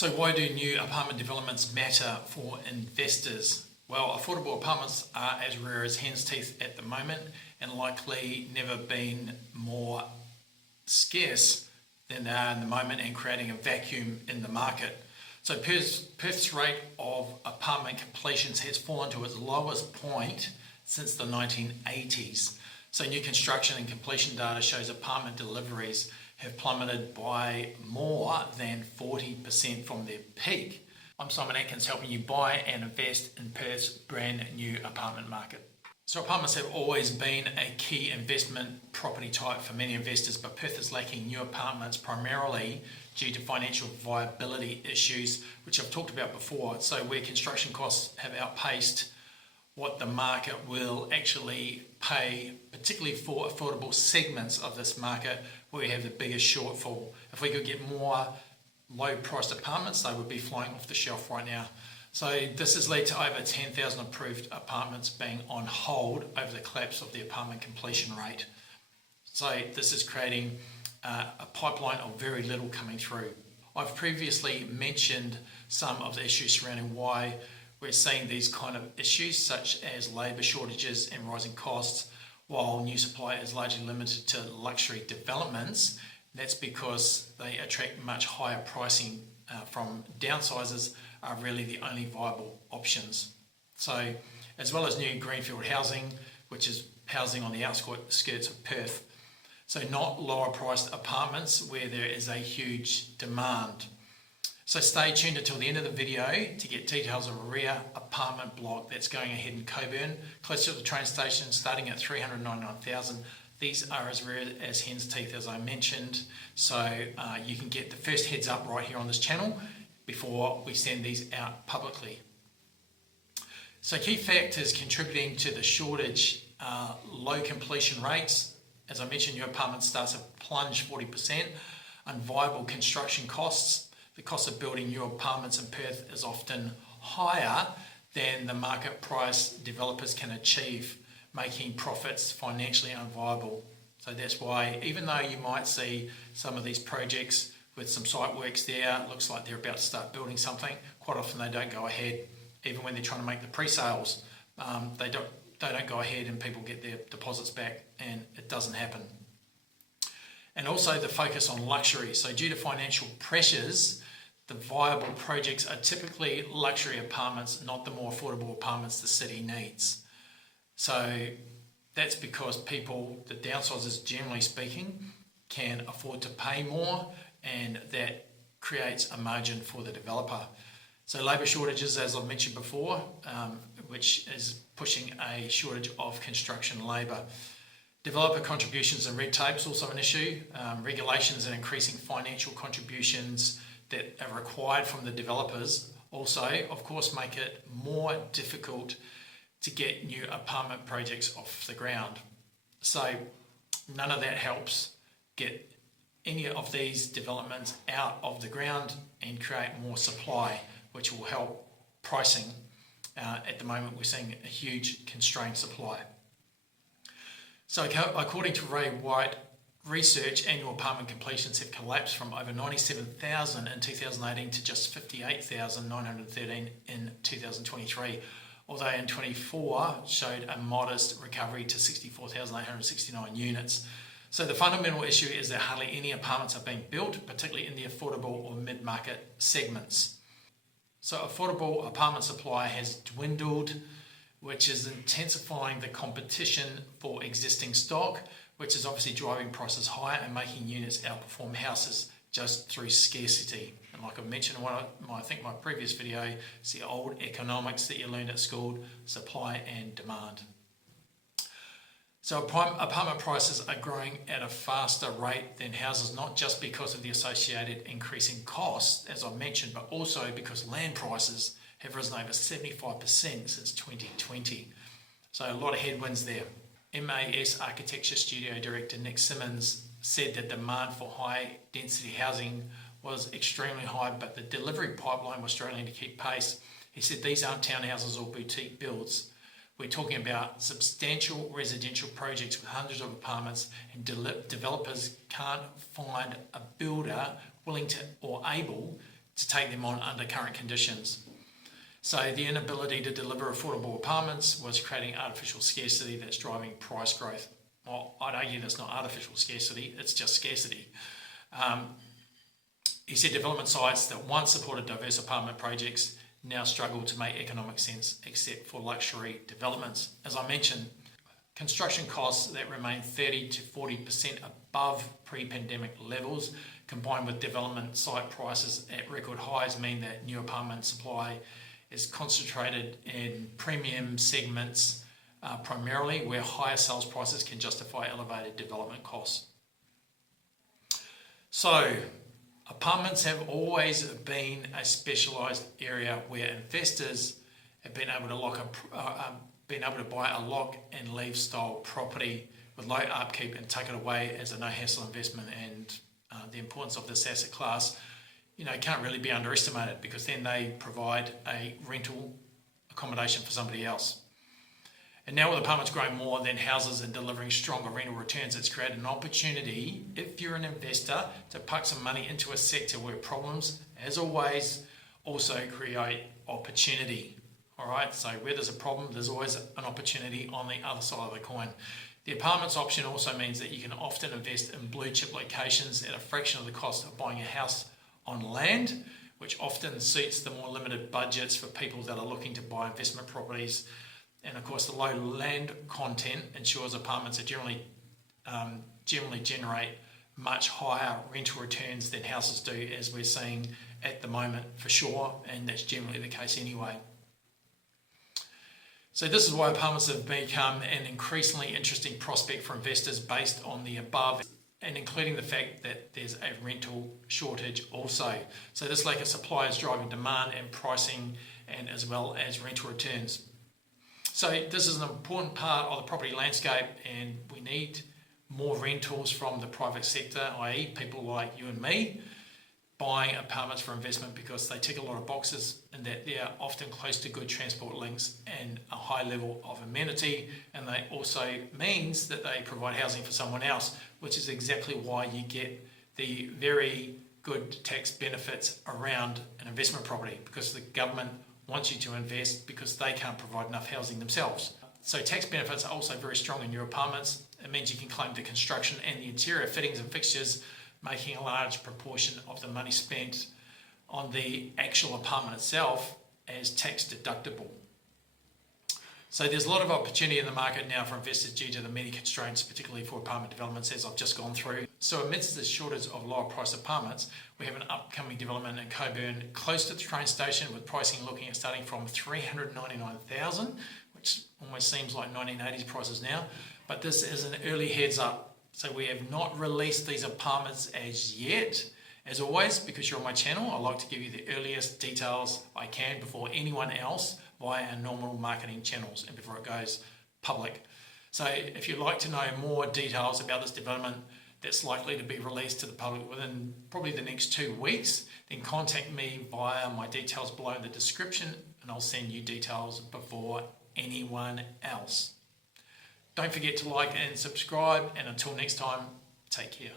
So why do new apartment developments matter for investors? Well, affordable apartments are as rare as hen's teeth at the moment and likely never been more scarce than they are in the moment, and creating a vacuum in the market. So Perth's rate of apartment completions has fallen to its lowest point since the 1980s. So new construction and completion data shows apartment deliveries have plummeted by more than 40% from their peak. I'm Simon Atkins, helping you buy and invest in Perth's brand new apartment market. So apartments have always been a key investment property type for many investors, but Perth is lacking new apartments primarily due to financial viability issues, which I've talked about before. So where construction costs have outpaced what the market will actually pay, particularly for affordable segments of this market where we have the biggest shortfall. If we could get more low-priced apartments, they would be flying off the shelf right now. So this has led to over 10,000 approved apartments being on hold over the collapse of the apartment completion rate. So this is creating a pipeline of very little coming through. I've previously mentioned some of the issues surrounding why we're seeing these kind of issues, such as labour shortages and rising costs, while new supply is largely limited to luxury developments. That's because they attract much higher pricing from downsizers, are really the only viable options. So, as well as new greenfield housing, which is housing on the outskirts of Perth. So not lower priced apartments where there is a huge demand. So stay tuned until the end of the video to get details of a rare apartment block that's going ahead in Coburn, close to the train station, starting at $399,000. These are as rare as hen's teeth, as I mentioned. So you can get the first heads up right here on this channel before we send these out publicly. So key factors contributing to the shortage: low completion rates. As I mentioned, new apartment starts have plunged 40%. Unviable construction costs. The cost of building new apartments in Perth is often higher than the market price developers can achieve, making profits financially unviable. So that's why, even though you might see some of these projects with some site works there, looks like they're about to start building something, quite often they don't go ahead. Even when they're trying to make the pre-sales, they don't go ahead and people get their deposits back, and it doesn't happen. And also the focus on luxury. So due to financial pressures, the viable projects are typically luxury apartments, not the more affordable apartments the city needs. So that's because people, the downsizers generally speaking, can afford to pay more, and that creates a margin for the developer. So labour shortages, as I've mentioned before, which is pushing a shortage of construction labour. Developer contributions and red tape is also an issue. Regulations and increasing financial contributions that are required from the developers also, of course, make it more difficult to get new apartment projects off the ground. So none of that helps get any of these developments out of the ground and create more supply, which will help pricing. At the moment, we're seeing a huge constrained supply. So according to Ray White research, annual apartment completions have collapsed from over 97,000 in 2018 to just 58,913 in 2023, although in 24 showed a modest recovery to 64,869 units. So the fundamental issue is that hardly any apartments are being built, particularly in the affordable or mid-market segments. So affordable apartment supply has dwindled, which is intensifying the competition for existing stock, which is obviously driving prices higher and making units outperform houses just through scarcity. And like I mentioned in I think my previous video, it's the old economics that you learned at school: supply and demand. So apartment prices are growing at a faster rate than houses, not just because of the associated increasing costs, as I mentioned, but also because land prices have risen over 75% since 2020. So a lot of headwinds there. MAS Architecture Studio Director Nick Simmons said that demand for high density housing was extremely high, but the delivery pipeline was struggling to keep pace. He said these aren't townhouses or boutique builds. We're talking about substantial residential projects with hundreds of apartments, and developers can't find a builder willing to or able to take them on under current conditions. So the inability to deliver affordable apartments was creating artificial scarcity that's driving price growth. Well, I'd argue that's not artificial scarcity, it's just scarcity. He said development sites that once supported diverse apartment projects now struggle to make economic sense except for luxury developments. As I mentioned, construction costs that remain 30 to 40% above pre-pandemic levels, combined with development site prices at record highs, mean that new apartment supply is concentrated in premium segments primarily, where higher sales prices can justify elevated development costs. So, apartments have always been a specialised area where investors have been able to buy a lock and leave style property with low upkeep and take it away as a no hassle investment. And the importance of this asset class, can't really be underestimated, because then they provide a rental accommodation for somebody else. And now with apartments growing more than houses and delivering stronger rental returns, it's created an opportunity, if you're an investor, to park some money into a sector where problems, as always, also create opportunity. All right, so where there's a problem, there's always an opportunity on the other side of the coin. The apartments option also means that you can often invest in blue chip locations at a fraction of the cost of buying a house on land, which often suits the more limited budgets for people that are looking to buy investment properties. And of course, the low land content ensures apartments are generally generate much higher rental returns than houses do, as we're seeing at the moment for sure, and that's generally the case anyway. So this is why apartments have become an increasingly interesting prospect for investors based on the above, and including the fact that there's a rental shortage also. So this lack of supply is driving demand and pricing, and as well as rental returns. So this is an important part of the property landscape, and we need more rentals from the private sector, i.e. people like you and me, buying apartments for investment, because they tick a lot of boxes and that they are often close to good transport links and a high level of amenity, and they also means that they provide housing for someone else, which is exactly why you get the very good tax benefits around an investment property, because the government wants you to invest because they can't provide enough housing themselves. So tax benefits are also very strong in your apartments. It means you can claim the construction and the interior fittings and fixtures, making a large proportion of the money spent on the actual apartment itself as tax deductible. So there's a lot of opportunity in the market now for investors due to the many constraints, particularly for apartment developments, as I've just gone through. So amidst the shortage of lower price apartments, we have an upcoming development in Coburn close to the train station, with pricing looking at starting from $399,000, which almost seems like 1980s prices now. But this is an early heads up. So we have not released these apartments as yet. As always, because you're on my channel, I like to give you the earliest details I can before anyone else via our normal marketing channels and before it goes public. So if you'd like to know more details about this development that's likely to be released to the public within probably the next 2 weeks, then contact me via my details below in the description, and I'll send you details before anyone else. Don't forget to like and subscribe, and until next time, take care.